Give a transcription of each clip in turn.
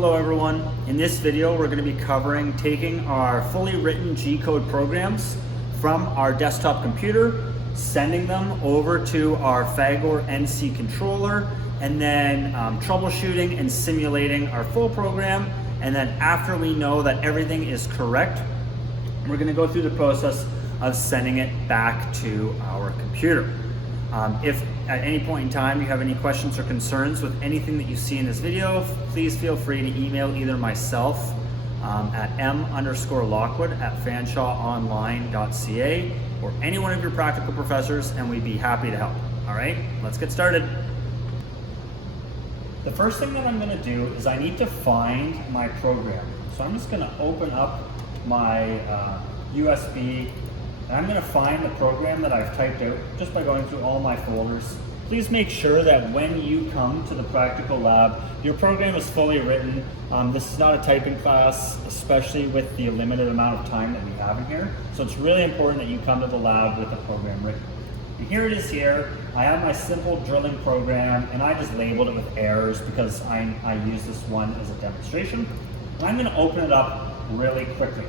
Hello everyone. In this video we're going to be covering taking our fully written G-code programs from our desktop computer, sending them over to our FAGOR NC controller, and then troubleshooting and simulating our full program. And then after we know that everything is correct, we're going to go through the process of sending it back to our computer. If at any point in time you have any questions or concerns with anything that you see in this video, please feel free to email either myself at m_lockwood@fanshawonline.ca or any one of your practical professors, and we'd be happy to help. All right, let's get started. The first thing that I'm going to do is I need to find my program. So I'm just going to open up my USB, and I'm going to find the program that I've typed out just by going through all my folders. Please make sure that when you come to the practical lab, your program is fully written. This is not a typing class, especially with the limited amount of time that we have in here. So it's really important that you come to the lab with the program written. And here it is here. I have my simple drilling program, and I just labeled it with errors because I use this one as a demonstration. And I'm going to open it up really quickly.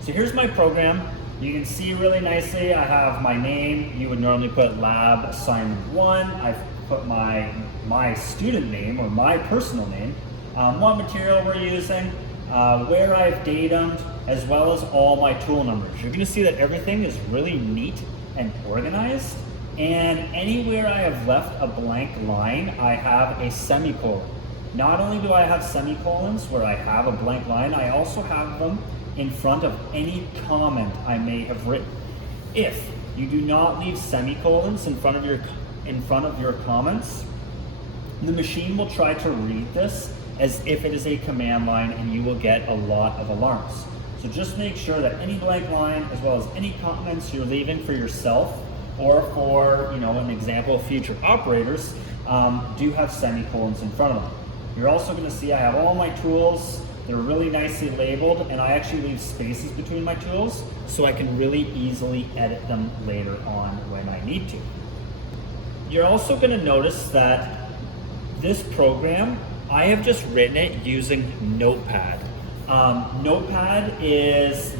So here's my program. You can see really nicely I have my name. You would normally put lab assignment 1. I've put my student name or my personal name, what material we're using, where I've datumed, as well as all my tool numbers. You're going to see that everything is really neat and organized, and anywhere I have left a blank line, I have a semicolon. Not only do I have semicolons where I have a blank line, I also have them in front of any comment I may have written. If you do not leave semicolons in front of your comments, the machine will try to read this as if it is a command line, and you will get a lot of alarms. So just make sure that any blank line, as well as any comments you're leaving for yourself or for an example of future operators, do have semicolons in front of them. You're also going to see I have all my tools. They're really nicely labeled, and I actually leave spaces between my tools so I can really easily edit them later on when I need to. You're also going to notice that this program, I have just written it using Notepad. Notepad is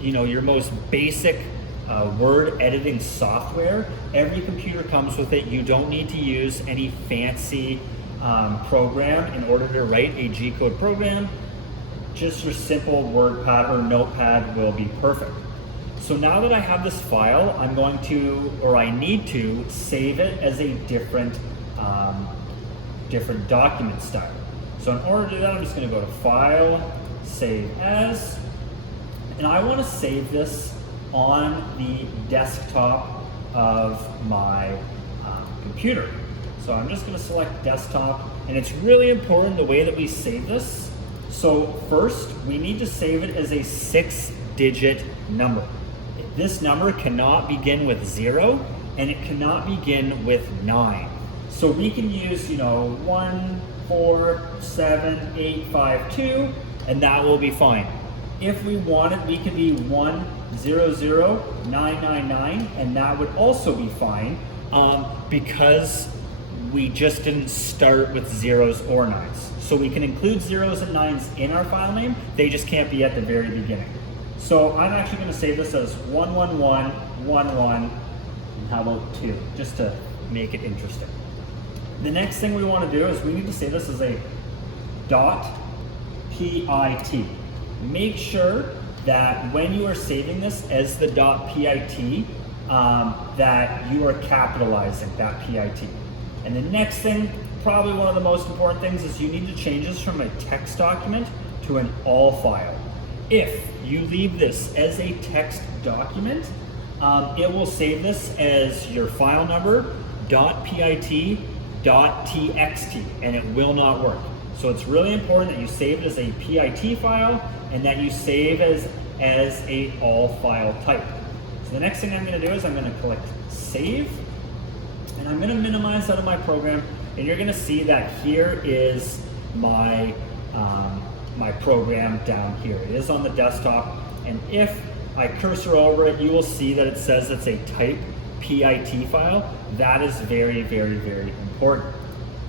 your most basic word editing software. Every computer comes with it. You don't need to use any fancy program in order to write a G-code program. Just your simple WordPad or Notepad will be perfect. So now that I have this file, I need to save it as a different document style. So in order to do that, I'm just going to go to File, Save As, and I want to save this on the desktop of my computer. So I'm just going to select desktop, and it's really important the way that we save this. So first, we need to save it as a 6-digit number. This number cannot begin with 0, and it cannot begin with 9. So we can use 14785 and that will be fine. If we want it, we could be 100999, and that would also be fine because we just didn't start with zeros or nines. So we can include zeros and nines in our file name, they just can't be at the very beginning. So I'm actually going to save this as 11111, and how about 2, just to make it interesting. The next thing we want to do is we need to save this as a .pit. Make sure that when you are saving this as the .pit, that you are capitalizing that PIT. And the next thing, probably one of the most important things, is you need to change this from a text document to an all file. If you leave this as a text document, it will save this as your file number, .pit, .txt, and it will not work. So it's really important that you save it as a PIT file and that you save as a all file type. So the next thing I'm going to do is I'm going to click Save, and I'm going to minimize that of my program, and you're going to see that here is my my program down here. It is on the desktop, and if I cursor over it, you will see that it says it's a type PIT file. That is very, very, very important.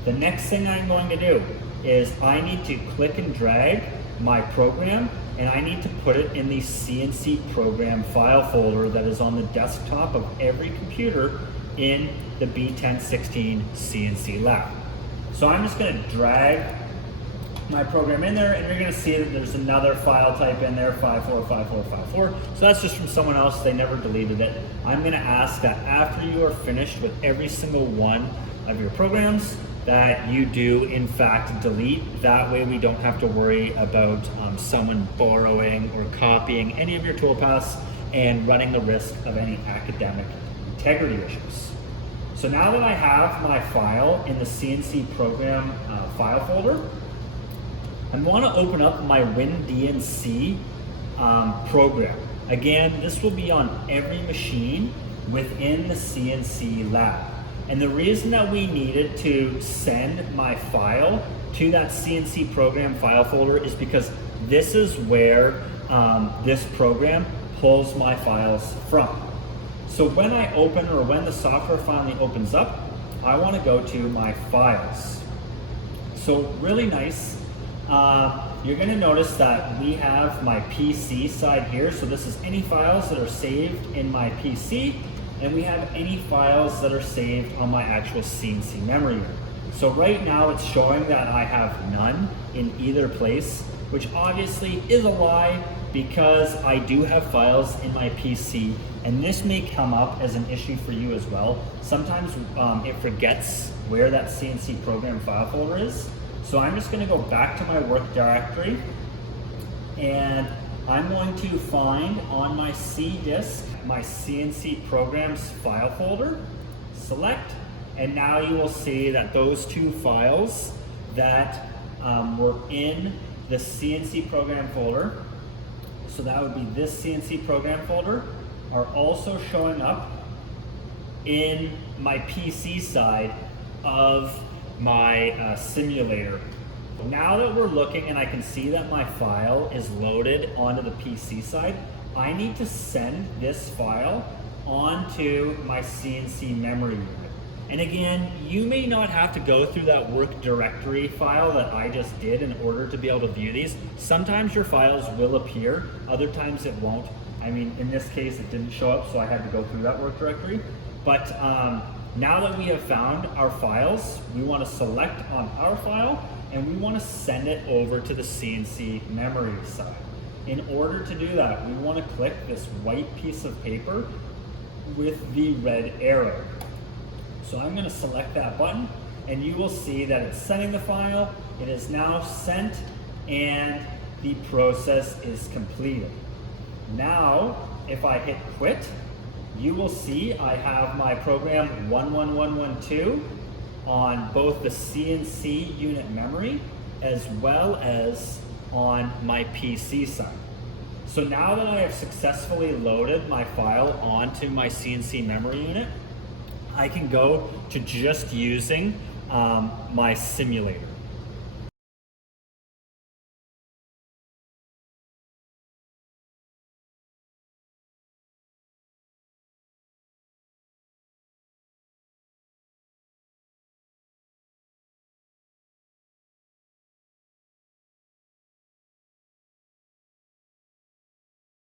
The next thing I'm going to do is I need to click and drag my program, and I need to put it in the CNC program file folder that is on the desktop of every computer in the B1016 CNC lab. So I'm just going to drag my program in there, and you're going to see that there's another file type in there, 545454. So that's just from someone else. They never deleted it. I'm going to ask that after you are finished with every single one of your programs, that you do in fact delete. That way we don't have to worry about someone borrowing or copying any of your toolpaths and running the risk of any academic integrity issues. So now that I have my file in the CNC program file folder, I want to open up my WinDNC program. Again, this will be on every machine within the CNC lab. And the reason that we needed to send my file to that CNC program file folder is because this is where this program pulls my files from. So when I open, or when the software finally opens up, I want to go to my files. So really nice. You're going to notice that we have my PC side here. So this is any files that are saved in my PC, and we have any files that are saved on my actual CNC memory unit. So right now it's showing that I have none in either place, which obviously is a lie because I do have files in my PC, and this may come up as an issue for you as well. Sometimes it forgets where that CNC program file folder is. So I'm just going to go back to my work directory, and I'm going to find on my C disk my CNC programs file folder, select, and now you will see that those two files that were in the CNC program folder, so that would be this CNC program folder, are also showing up in my PC side of my simulator. Now that we're looking and I can see that my file is loaded onto the PC side, I need to send this file onto my CNC memory unit. And again, you may not have to go through that work directory file that I just did in order to be able to view these. Sometimes your files will appear, other times it won't. I mean, in this case, it didn't show up, so I had to go through that work directory. But now that we have found our files, we want to select on our file, and we want to send it over to the CNC memory side. In order to do that, we want to click this white piece of paper with the red arrow. So I'm going to select that button, and you will see that it's sending the file. It is now sent, and the process is completed. Now, if I hit quit, you will see I have my program 11112 on both the CNC unit memory as well as on my PC side. So now that I have successfully loaded my file onto my CNC memory unit, I can go to just using my simulator.